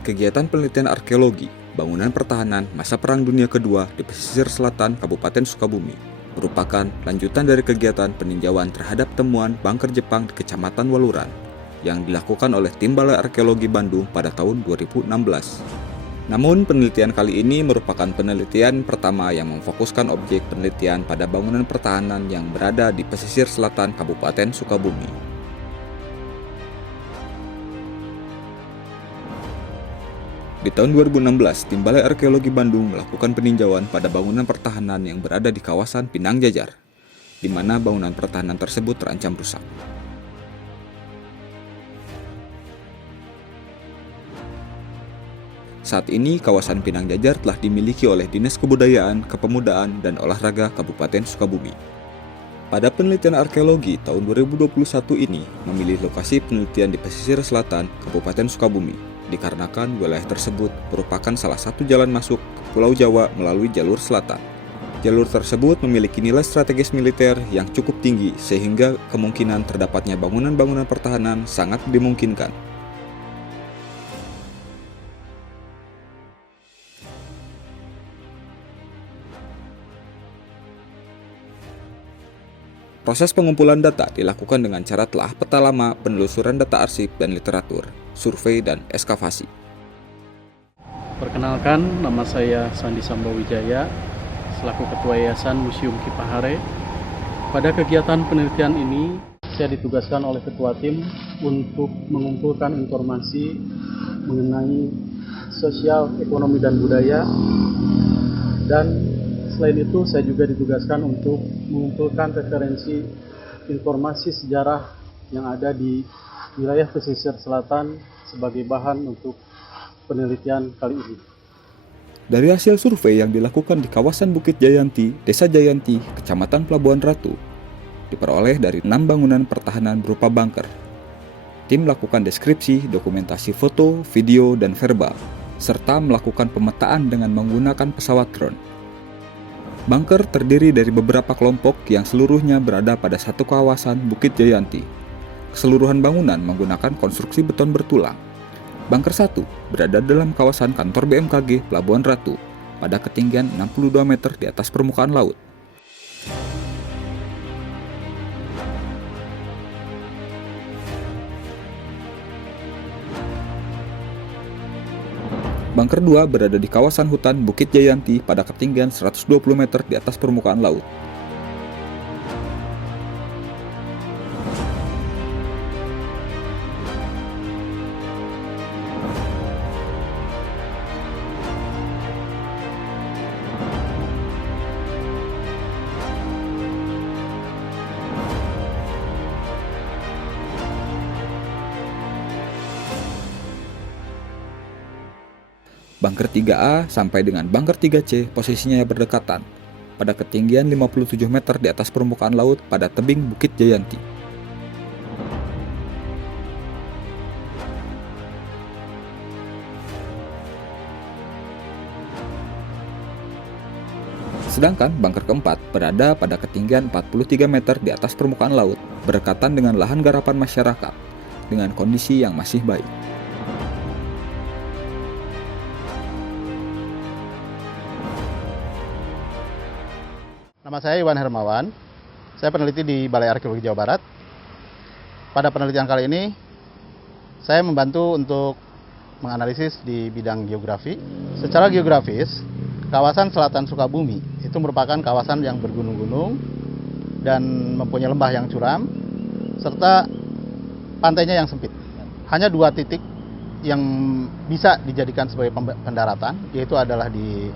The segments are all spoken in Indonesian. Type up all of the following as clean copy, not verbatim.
Kegiatan penelitian arkeologi, bangunan pertahanan masa Perang Dunia Kedua di pesisir selatan Kabupaten Sukabumi merupakan lanjutan dari kegiatan peninjauan terhadap temuan bunker Jepang di Kecamatan Waluran yang dilakukan oleh tim Balai Arkeologi Bandung pada tahun 2016. Namun penelitian kali ini merupakan penelitian pertama yang memfokuskan objek penelitian pada bangunan pertahanan yang berada di pesisir selatan Kabupaten Sukabumi. Di tahun 2016, tim Balai Arkeologi Bandung melakukan peninjauan pada bangunan pertahanan yang berada di kawasan Pinang Jajar, di mana bangunan pertahanan tersebut terancam rusak. Saat ini, kawasan Pinang Jajar telah dimiliki oleh Dinas Kebudayaan, Kepemudaan, dan Olahraga Kabupaten Sukabumi. Pada penelitian arkeologi tahun 2021 ini memilih lokasi penelitian di pesisir selatan Kabupaten Sukabumi, dikarenakan wilayah tersebut merupakan salah satu jalan masuk ke Pulau Jawa melalui jalur selatan. Jalur tersebut memiliki nilai strategis militer yang cukup tinggi sehingga kemungkinan terdapatnya bangunan-bangunan pertahanan sangat dimungkinkan. Proses pengumpulan data dilakukan dengan cara telah peta lama, penelusuran data arsip dan literatur, survei dan ekskavasi. Perkenalkan, nama saya Sandi Sambo Wijaya, selaku Ketua Yayasan Museum Kipahare. Pada kegiatan penelitian ini, saya ditugaskan oleh Ketua Tim untuk mengumpulkan informasi mengenai sosial, ekonomi, dan budaya. Dan selain itu, saya juga ditugaskan untuk mengumpulkan referensi informasi sejarah yang ada di wilayah pesisir selatan sebagai bahan untuk penelitian kali ini. Dari hasil survei yang dilakukan di kawasan Bukit Jayanti, Desa Jayanti, Kecamatan Pelabuhan Ratu, diperoleh dari 6 bangunan pertahanan berupa bunker. Tim melakukan deskripsi, dokumentasi foto, video, dan verbal, serta melakukan pemetaan dengan menggunakan pesawat drone. Bunker terdiri dari beberapa kelompok yang seluruhnya berada pada satu kawasan Bukit Jayanti. Keseluruhan bangunan menggunakan konstruksi beton bertulang. Bunker 1 berada dalam kawasan kantor BMKG Pelabuhan Ratu pada ketinggian 62 meter di atas permukaan laut. Bunker 2 berada di kawasan hutan Bukit Jayanti pada ketinggian 120 meter di atas permukaan laut. Bunker 3A sampai dengan bunker 3C posisinya berdekatan, pada ketinggian 57 meter di atas permukaan laut pada tebing Bukit Jayanti. Sedangkan bunker keempat berada pada ketinggian 43 meter di atas permukaan laut, berdekatan dengan lahan garapan masyarakat, dengan kondisi yang masih baik. Nama saya Iwan Hermawan, saya peneliti di Balai Arkeologi Jawa Barat. Pada penelitian kali ini, saya membantu untuk menganalisis di bidang geografi. Secara geografis, kawasan selatan Sukabumi itu merupakan kawasan yang bergunung-gunung dan mempunyai lembah yang curam, serta pantainya yang sempit. Hanya 2 titik yang bisa dijadikan sebagai pendaratan, yaitu adalah di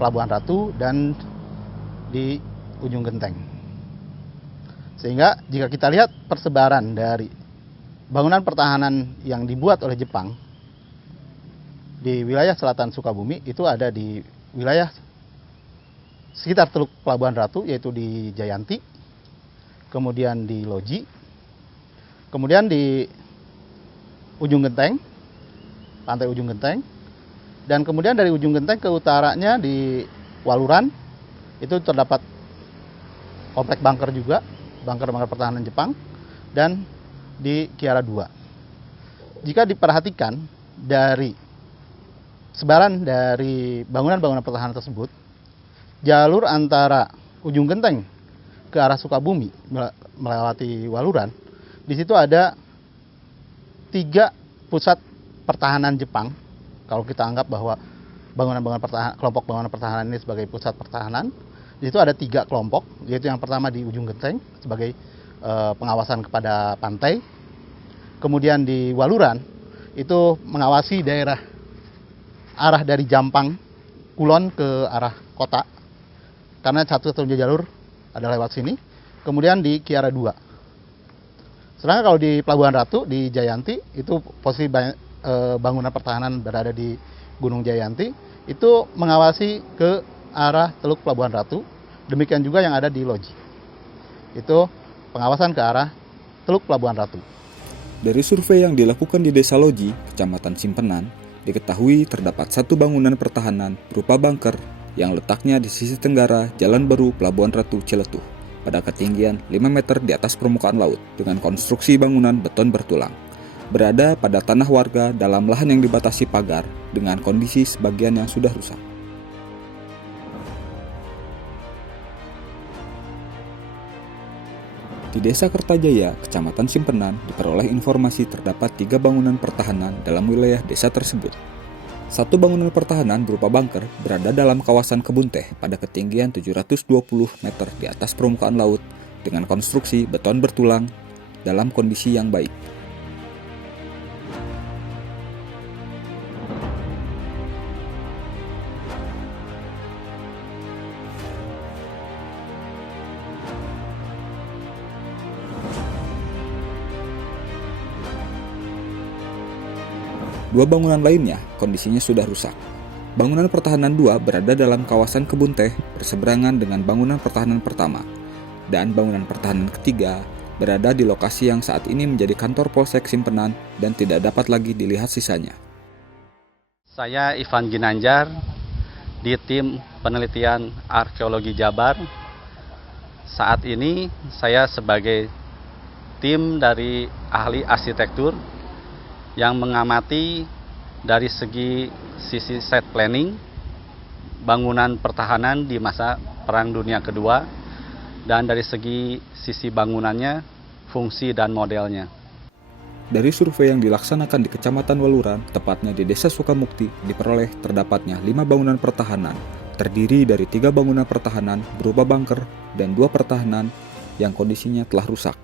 Pelabuhan Ratu dan di Ujung Genteng. Sehingga jika kita lihat persebaran dari bangunan pertahanan yang dibuat oleh Jepang di wilayah selatan Sukabumi, itu ada di wilayah sekitar Teluk Pelabuhan Ratu, yaitu di Jayanti, kemudian di Loji, kemudian di Ujung Genteng, pantai Ujung Genteng, dan kemudian dari Ujung Genteng ke utaranya di Waluran, itu terdapat komplek bunker juga, bunker pertahanan Jepang, dan di Kiara 2. Jika diperhatikan dari sebaran dari bangunan-bangunan pertahanan tersebut, jalur antara ujung genteng ke arah Sukabumi melewati Waluran, di situ ada 3 pusat pertahanan Jepang. Kalau kita anggap bahwa kelompok bangunan pertahanan ini sebagai pusat pertahanan, di situ ada 3 kelompok, yaitu yang pertama di ujung genteng sebagai pengawasan kepada pantai. Kemudian di Waluran itu mengawasi arah dari Jampang Kulon ke arah kota, karena satu-satunya jalur ada lewat sini. Kemudian di Kiara 2. Sedangkan kalau di Pelabuhan Ratu di Jayanti, itu posisi bangunan pertahanan berada di Gunung Jayanti, itu mengawasi ke arah Teluk Pelabuhan Ratu. Demikian juga yang ada di Loji, itu pengawasan ke arah Teluk Pelabuhan Ratu. Dari survei yang dilakukan di Desa Loji, Kecamatan Simpenan, diketahui terdapat 1 bangunan pertahanan berupa bunker yang letaknya di sisi tenggara Jalan Baru Pelabuhan Ratu Ciletuh pada ketinggian 5 meter di atas permukaan laut dengan konstruksi bangunan beton bertulang. Berada pada tanah warga dalam lahan yang dibatasi pagar dengan kondisi sebagian yang sudah rusak. Di Desa Kertajaya, Kecamatan Simpenan, diperoleh informasi terdapat 3 bangunan pertahanan dalam wilayah desa tersebut. 1 bangunan pertahanan berupa bunker berada dalam kawasan kebun teh pada ketinggian 720 meter di atas permukaan laut dengan konstruksi beton bertulang dalam kondisi yang baik. Dua bangunan lainnya kondisinya sudah rusak. Bangunan pertahanan 2 berada dalam kawasan kebun teh berseberangan dengan bangunan pertahanan pertama. Dan bangunan pertahanan ketiga berada di lokasi yang saat ini menjadi kantor Polsek Simpenan dan tidak dapat lagi dilihat sisanya. Saya Ivan Ginanjar di tim penelitian arkeologi Jabar. Saat ini saya sebagai tim dari ahli arsitektur yang mengamati dari sisi site planning bangunan pertahanan di masa Perang Dunia Kedua dan dari sisi bangunannya, fungsi dan modelnya. Dari survei yang dilaksanakan di Kecamatan Waluran, tepatnya di Desa Sukamukti, diperoleh terdapatnya 5 bangunan pertahanan, terdiri dari 3 bangunan pertahanan berupa bunker dan 2 pertahanan yang kondisinya telah rusak.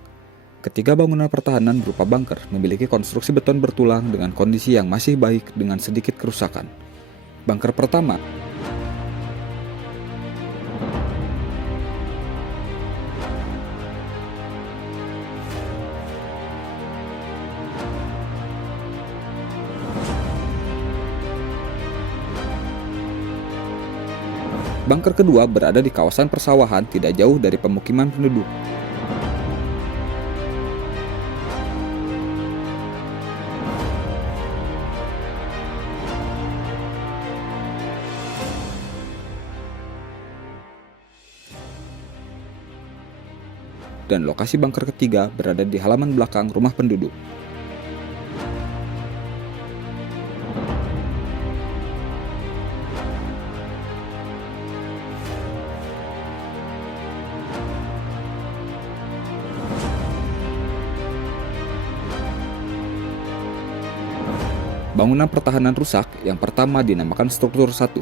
Ketiga bangunan pertahanan berupa bunker memiliki konstruksi beton bertulang dengan kondisi yang masih baik dengan sedikit kerusakan. Bunker pertama Bunker kedua berada di kawasan persawahan tidak jauh dari pemukiman penduduk. Dan lokasi bunker ketiga berada di halaman belakang rumah penduduk. Bangunan pertahanan rusak yang pertama dinamakan struktur 1,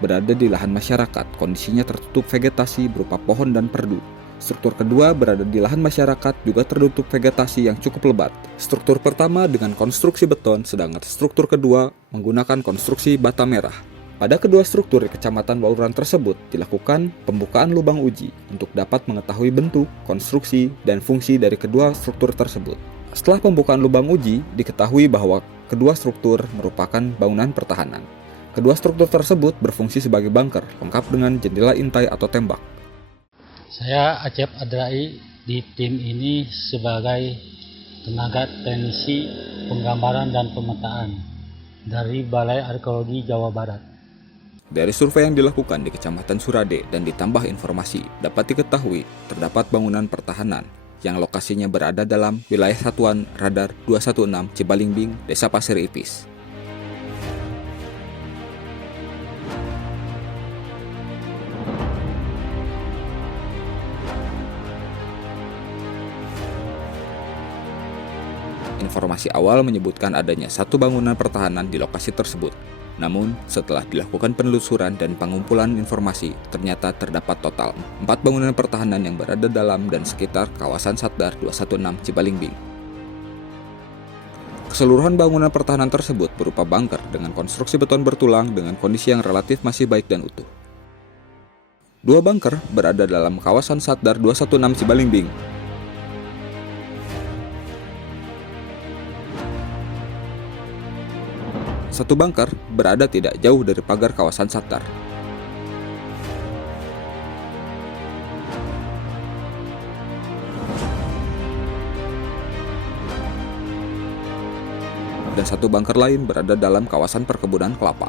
berada di lahan masyarakat, kondisinya tertutup vegetasi berupa pohon dan perdu. Struktur kedua berada di lahan masyarakat juga tertutup vegetasi yang cukup lebat. Struktur pertama dengan konstruksi beton, sedangkan struktur kedua menggunakan konstruksi bata merah. Pada kedua struktur di Kecamatan Waluran tersebut dilakukan pembukaan lubang uji untuk dapat mengetahui bentuk, konstruksi, dan fungsi dari kedua struktur tersebut. Setelah pembukaan lubang uji, diketahui bahwa kedua struktur merupakan bangunan pertahanan. Kedua struktur tersebut berfungsi sebagai bunker, lengkap dengan jendela intai atau tembak. Saya Acep Adrai di tim ini sebagai tenaga teknisi penggambaran dan pemetaan dari Balai Arkeologi Jawa Barat. Dari survei yang dilakukan di Kecamatan Surade dan ditambah informasi, dapat diketahui terdapat bangunan pertahanan yang lokasinya berada dalam wilayah Satuan Radar 216 Cibalingbing, Desa Pasir Ipis. Informasi awal menyebutkan adanya satu bangunan pertahanan di lokasi tersebut. Namun, setelah dilakukan penelusuran dan pengumpulan informasi, ternyata terdapat total 4 bangunan pertahanan yang berada dalam dan sekitar kawasan Satdar 216 Cibalingbing. Keseluruhan bangunan pertahanan tersebut berupa bunker dengan konstruksi beton bertulang dengan kondisi yang relatif masih baik dan utuh. 2 bunker berada dalam kawasan Satdar 216 Cibalingbing. Satu bunker berada tidak jauh dari pagar kawasan Satdar. Dan satu bunker lain berada dalam kawasan perkebunan kelapa.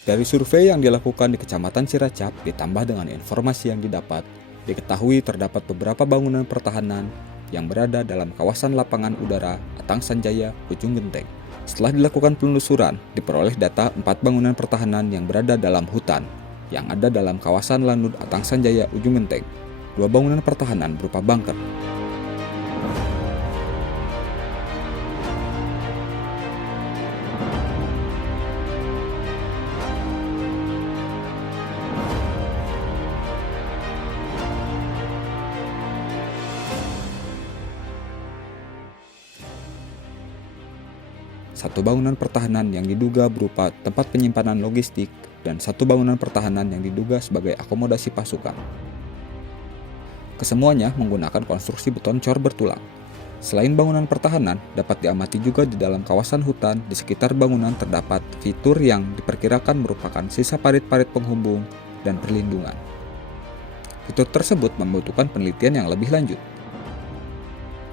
Dari survei yang dilakukan di Kecamatan Ciracap ditambah dengan informasi yang didapat, diketahui terdapat beberapa bangunan pertahanan yang berada dalam kawasan lapangan udara Atang Sanjaya, Ujung Genteng. Setelah dilakukan penelusuran, diperoleh data 4 bangunan pertahanan yang berada dalam hutan yang ada dalam kawasan Lanud Atang Sanjaya, Ujung Genteng. 2 bangunan pertahanan berupa bunker. Satu bangunan pertahanan yang diduga berupa tempat penyimpanan logistik dan satu bangunan pertahanan yang diduga sebagai akomodasi pasukan. Kesemuanya menggunakan konstruksi beton cor bertulang. Selain bangunan pertahanan, dapat diamati juga di dalam kawasan hutan di sekitar bangunan terdapat fitur yang diperkirakan merupakan sisa parit-parit penghubung dan perlindungan. Fitur tersebut membutuhkan penelitian yang lebih lanjut.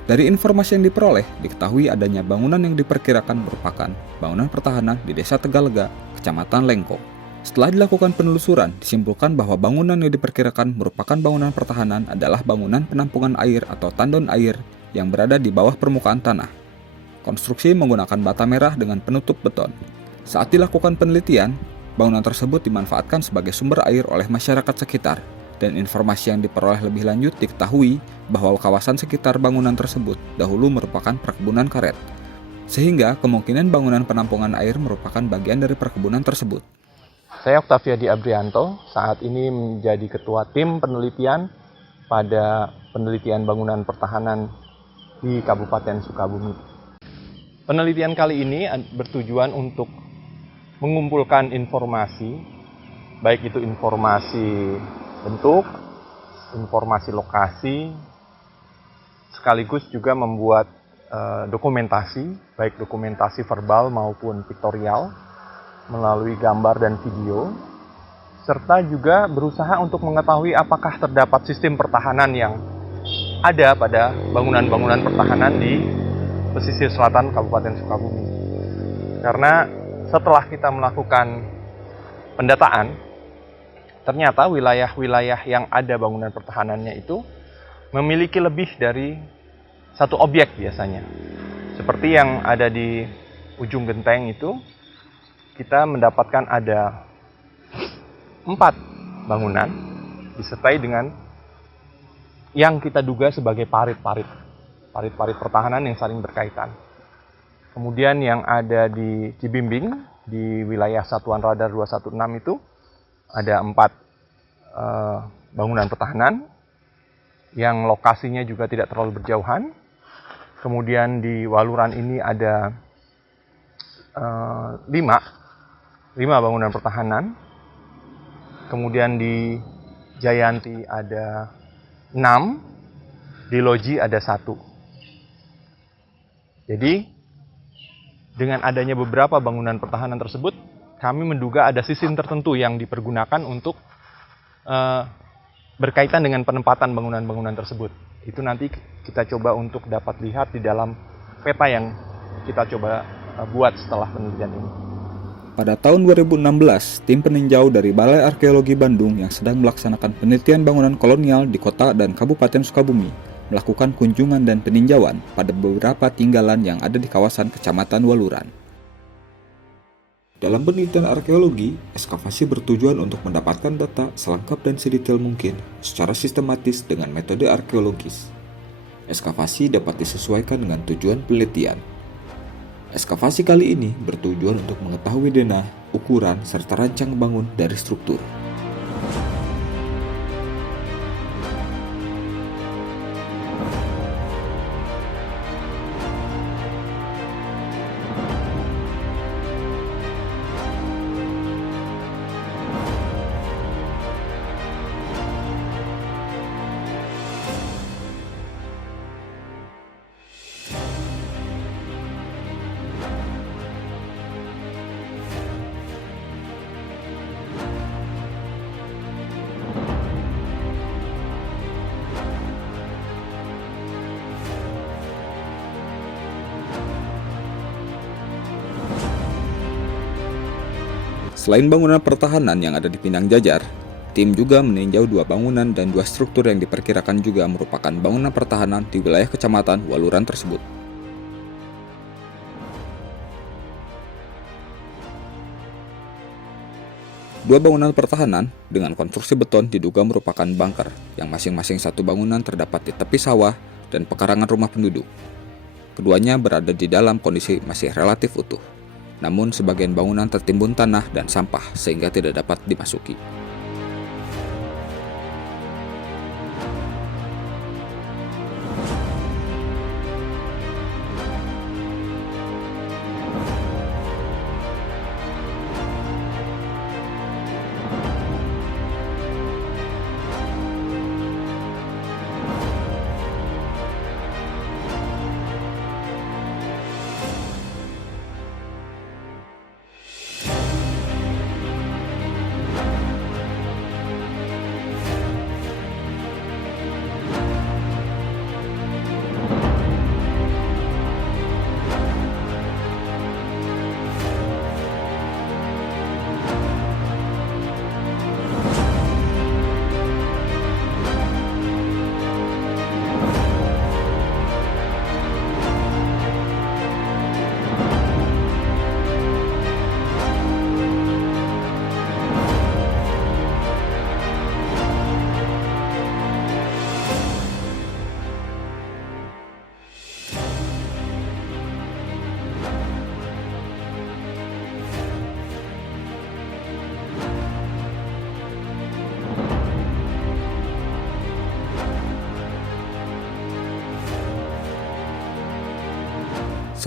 Dari informasi yang diperoleh, diketahui adanya bangunan yang diperkirakan merupakan bangunan pertahanan di Desa Tegalega, Kecamatan Lengko. Setelah dilakukan penelusuran, disimpulkan bahwa bangunan yang diperkirakan merupakan bangunan pertahanan adalah bangunan penampungan air atau tandon air yang berada di bawah permukaan tanah. Konstruksi menggunakan bata merah dengan penutup beton. Saat dilakukan penelitian, bangunan tersebut dimanfaatkan sebagai sumber air oleh masyarakat sekitar. Dan informasi yang diperoleh lebih lanjut diketahui bahwa kawasan sekitar bangunan tersebut dahulu merupakan perkebunan karet, sehingga kemungkinan bangunan penampungan air merupakan bagian dari perkebunan tersebut. Saya Octaviadi Abrianto, saat ini menjadi ketua tim penelitian pada penelitian bangunan pertahanan di Kabupaten Sukabumi. Penelitian kali ini bertujuan untuk mengumpulkan informasi, baik itu informasi bentuk, informasi lokasi, sekaligus juga membuat dokumentasi, baik dokumentasi verbal maupun piktorial, melalui gambar dan video, serta juga berusaha untuk mengetahui apakah terdapat sistem pertahanan yang ada pada bangunan-bangunan pertahanan di pesisir selatan Kabupaten Sukabumi. Karena setelah kita melakukan pendataan, ternyata wilayah-wilayah yang ada bangunan pertahanannya itu memiliki lebih dari satu objek biasanya. Seperti yang ada di Ujung Genteng itu, kita mendapatkan ada 4 bangunan disertai dengan yang kita duga sebagai parit-parit pertahanan yang saling berkaitan. Kemudian yang ada di Cibimbing, di wilayah Satuan Radar 216 itu, ada 4 bangunan pertahanan yang lokasinya juga tidak terlalu berjauhan. Kemudian di Waluran ini ada 5 bangunan pertahanan. Kemudian di Jayanti ada 6, di Loji ada 1. Jadi dengan adanya beberapa bangunan pertahanan tersebut, kami menduga ada sistem tertentu yang dipergunakan untuk berkaitan dengan penempatan bangunan-bangunan tersebut. Itu nanti kita coba untuk dapat lihat di dalam peta yang kita coba buat setelah penelitian ini. Pada tahun 2016, tim peninjau dari Balai Arkeologi Bandung yang sedang melaksanakan penelitian bangunan kolonial di kota dan Kabupaten Sukabumi melakukan kunjungan dan peninjauan pada beberapa tinggalan yang ada di kawasan Kecamatan Waluran. Dalam penelitian arkeologi, ekskavasi bertujuan untuk mendapatkan data selengkap dan sedetail mungkin secara sistematis dengan metode arkeologis. Ekskavasi dapat disesuaikan dengan tujuan penelitian. Ekskavasi kali ini bertujuan untuk mengetahui denah, ukuran, serta rancang bangun dari struktur. Selain bangunan pertahanan yang ada di Pinang Jajar, tim juga meninjau 2 bangunan dan 2 struktur yang diperkirakan juga merupakan bangunan pertahanan di wilayah Kecamatan Waluran tersebut. Dua bangunan pertahanan dengan konstruksi beton diduga merupakan bunker yang masing-masing satu bangunan terdapat di tepi sawah dan pekarangan rumah penduduk. Keduanya berada di dalam kondisi masih relatif utuh. Namun sebagian bangunan tertimbun tanah dan sampah sehingga tidak dapat dimasuki.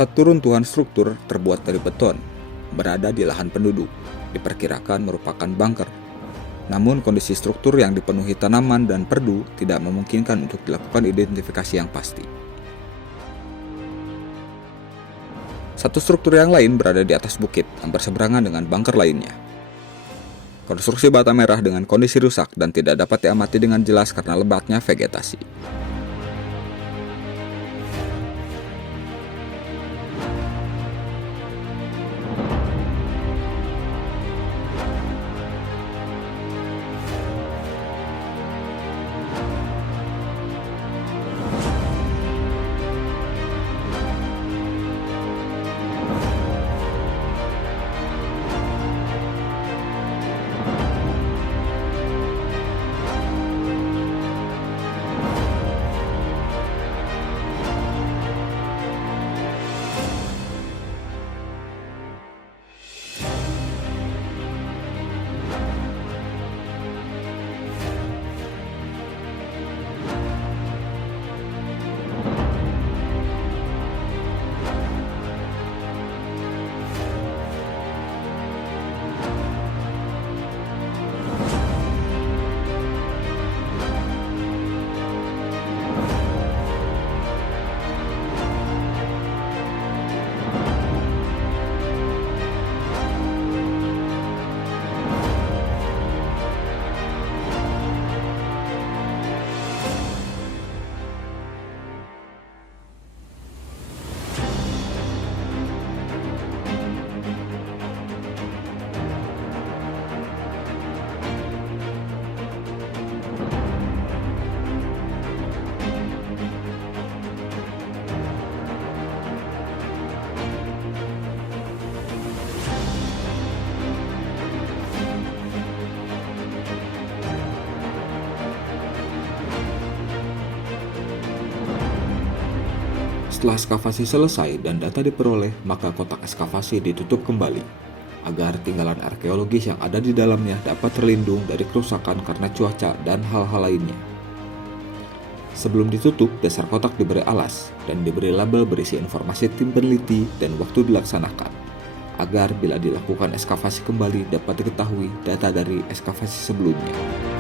Satu runtuhan struktur terbuat dari beton, berada di lahan penduduk, diperkirakan merupakan bunker. Namun kondisi struktur yang dipenuhi tanaman dan perdu tidak memungkinkan untuk dilakukan identifikasi yang pasti. Satu struktur yang lain berada di atas bukit yang berseberangan dengan bunker lainnya. Konstruksi bata merah dengan kondisi rusak dan tidak dapat diamati dengan jelas karena lebatnya vegetasi. Setelah ekskavasi selesai dan data diperoleh, maka kotak ekskavasi ditutup kembali, agar tinggalan arkeologis yang ada di dalamnya dapat terlindung dari kerusakan karena cuaca dan hal-hal lainnya. Sebelum ditutup, dasar kotak diberi alas dan diberi label berisi informasi tim peneliti dan waktu dilaksanakan, agar bila dilakukan ekskavasi kembali dapat diketahui data dari ekskavasi sebelumnya.